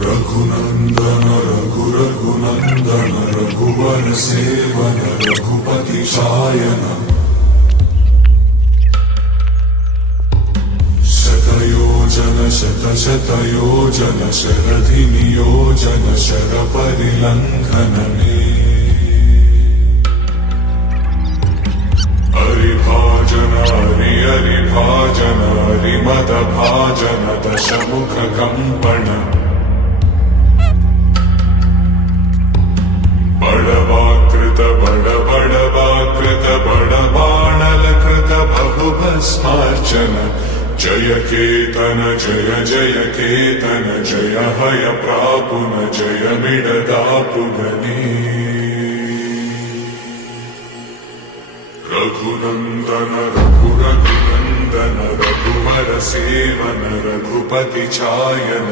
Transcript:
रघुनंदन रघुनंदन रघुवर सेवन रघुपति शायन शतयोजन शतयोजन शरधि नियोजन शर परिलंघन हरिभाजन हरिभाजन हरिमद भाजन दशमुख कंपन बड़वाकृत बड़बाणलकृत बहुभस्मार्चन जय केतन जय जय केतन जय हय प्रापुन जय मिडदापुगनी रघुनंदन रघुनंदन रघुवर सेवन रघुपति चायन